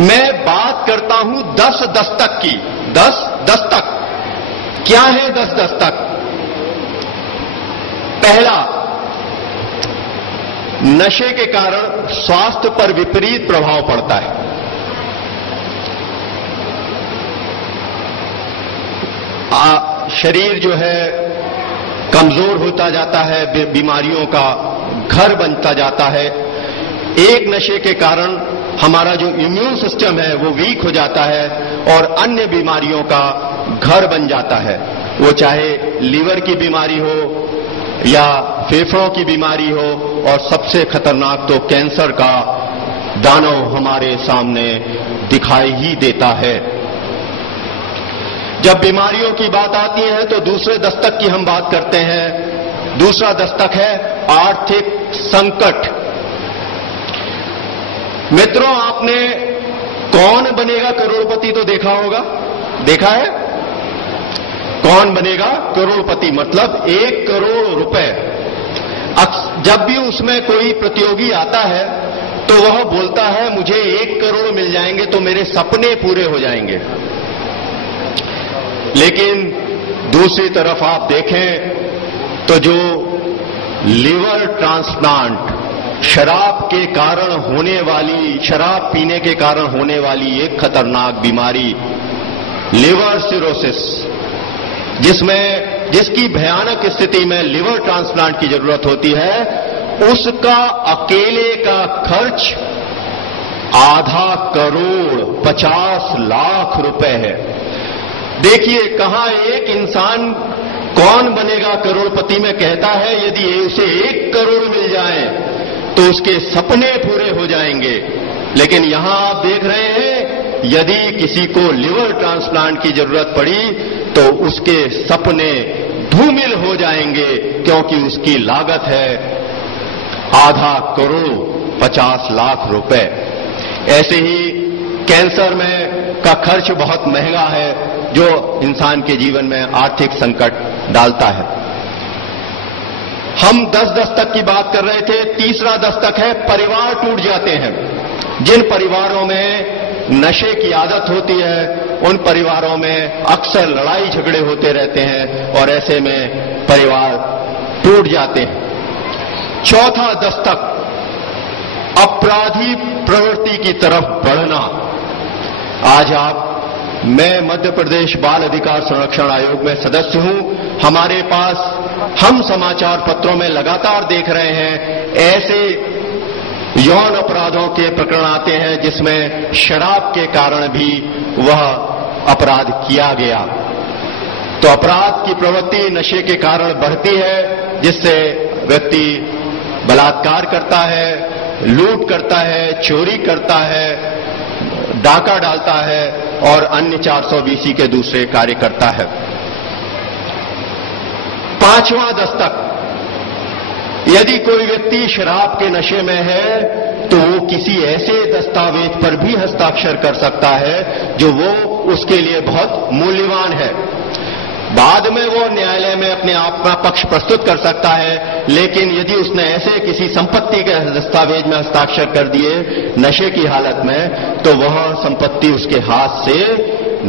मैं बात करता हूं 10 दस्तक की। 10 दस्तक क्या है? 10 दस्तक। पहला, नशे के कारण स्वास्थ्य पर विपरीत प्रभाव पड़ता है। शरीर जो है कमजोर होता जाता है, बीमारियों का घर बनता जाता है। एक, नशे के कारण हमारा जो इम्यून सिस्टम है वो वीक हो जाता है और अन्य बीमारियों का घर बन जाता है। वो चाहे लीवर की बीमारी हो या फेफड़ों की बीमारी हो, और सबसे खतरनाक तो कैंसर का दानव हमारे सामने दिखाई ही देता है। जब बीमारियों की बात आती है तो दूसरे दस्तक की हम बात करते हैं। दूसरा दस्तक है आर्थिक संकट। मित्रों, आपने कौन बनेगा करोड़पति तो देखा होगा, देखा है? कौन बनेगा करोड़पति मतलब 1 करोड़ रुपए। जब भी उसमें कोई प्रतियोगी आता है तो वह बोलता है मुझे 1 करोड़ मिल जाएंगे तो मेरे सपने पूरे हो जाएंगे। लेकिन दूसरी तरफ आप देखें तो जो लिवर ट्रांसप्लांट, शराब के कारण होने वाली, शराब पीने के कारण होने वाली एक खतरनाक बीमारी लिवर सिरोसिस, जिसकी भयानक स्थिति में लिवर ट्रांसप्लांट की जरूरत होती है, उसका अकेले का खर्च आधा करोड़ 50 लाख रुपए है। देखिए कहां एक इंसान कौन बनेगा करोड़पति में कहता है यदि उसे 1 करोड़ मिल जाए तो उसके सपने पूरे हो जाएंगे। लेकिन यहां आप देख रहे हैं यदि किसी को लिवर ट्रांसप्लांट की जरूरत पड़ी तो उसके सपने धूमिल हो जाएंगे, क्योंकि उसकी लागत है आधा करोड़ 50 लाख रुपए। ऐसे ही कैंसर में का खर्च बहुत महंगा है, जो इंसान के जीवन में आर्थिक संकट डालता है। हम 10 दस्तक की बात कर रहे थे। तीसरा दस्तक है परिवार टूट जाते हैं। जिन परिवारों में नशे की आदत होती है उन परिवारों में अक्सर लड़ाई झगड़े होते रहते हैं और ऐसे में परिवार टूट जाते हैं। चौथा दस्तक अपराधी प्रवृत्ति की तरफ बढ़ना। आज मैं मध्य प्रदेश बाल अधिकार संरक्षण आयोग में सदस्य हूं। हमारे पास हम समाचार पत्रों में लगातार देख रहे हैं ऐसे यौन अपराधों के प्रकरण आते हैं जिसमें शराब के कारण भी वह अपराध किया गया। तो अपराध की प्रवृत्ति नशे के कारण बढ़ती है, जिससे व्यक्ति बलात्कार करता है, लूट करता है, चोरी करता है, डाका डालता है और अन्य 420 के दूसरे कार्य करता है। पांचवा दस्तक, यदि कोई व्यक्ति शराब के नशे में है तो वो किसी ऐसे दस्तावेज पर भी हस्ताक्षर कर सकता है जो वो उसके लिए बहुत मूल्यवान है। बाद में वो न्यायालय में अपने आप का पक्ष प्रस्तुत कर सकता है, लेकिन यदि उसने ऐसे किसी संपत्ति के दस्तावेज में हस्ताक्षर कर दिए नशे की हालत में, तो वह संपत्ति उसके हाथ से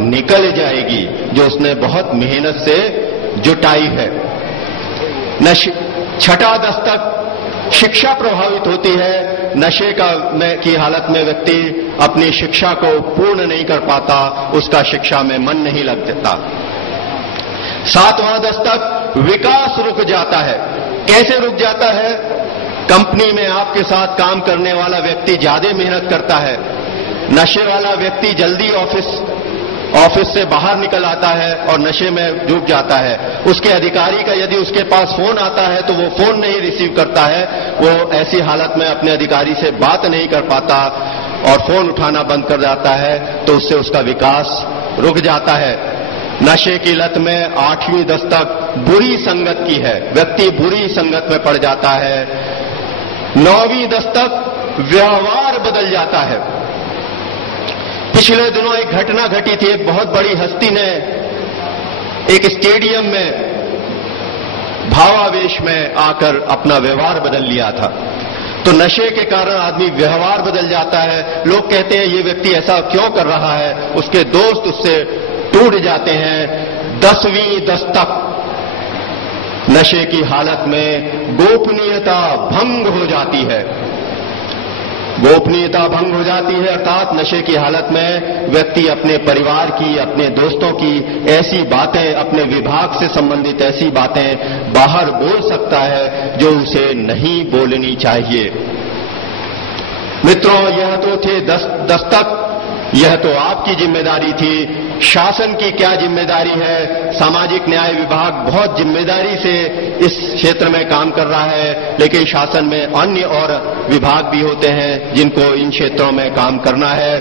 निकल जाएगी जो उसने बहुत मेहनत से जुटाई है। छठा दस्तक, शिक्षा प्रभावित होती है। नशे की हालत में व्यक्ति अपनी शिक्षा को पूर्ण नहीं कर पाता, उसका शिक्षा में मन नहीं लगता। सातवां दस्तक, विकास रुक जाता है। कैसे रुक जाता है? कंपनी में आपके साथ काम करने वाला व्यक्ति ज्यादा मेहनत करता है, नशे वाला व्यक्ति जल्दी ऑफिस से बाहर निकल आता है और नशे में डूब जाता है। उसके अधिकारी का यदि उसके पास फोन आता है तो वो फोन नहीं रिसीव करता है, वो ऐसी हालत में अपने अधिकारी से बात नहीं कर पाता और फोन उठाना बंद कर जाता है, तो उससे उसका विकास रुक जाता है। नशे की लत में आठवीं दस्तक बुरी संगत की है, व्यक्ति बुरी संगत में पड़ जाता है। नौवीं दस्तक व्यवहार बदल जाता है। पिछले दिनों एक घटना घटी थी। एक बहुत बड़ी हस्ती ने एक स्टेडियम में भावावेश में आकर अपना व्यवहार बदल लिया था। तो नशे के कारण आदमी व्यवहार बदल जाता है। लोग कहते हैं ये व्यक्ति ऐसा क्यों कर रहा है, उसके दोस्त उससे टूट जाते हैं। 10वीं दस्तक, नशे की हालत में गोपनीयता भंग हो जाती है। गोपनीयता भंग हो जाती है अर्थात नशे की हालत में व्यक्ति अपने परिवार की, अपने दोस्तों की ऐसी बातें, अपने विभाग से संबंधित ऐसी बातें बाहर बोल सकता है जो उसे नहीं बोलनी चाहिए। मित्रों, यह तो थे दस्तक, यह तो आपकी जिम्मेदारी थी। शासन की क्या जिम्मेदारी है? सामाजिक न्याय विभाग बहुत जिम्मेदारी से इस क्षेत्र में काम कर रहा है, लेकिन शासन में अन्य और विभाग भी होते हैं जिनको इन क्षेत्रों में काम करना है।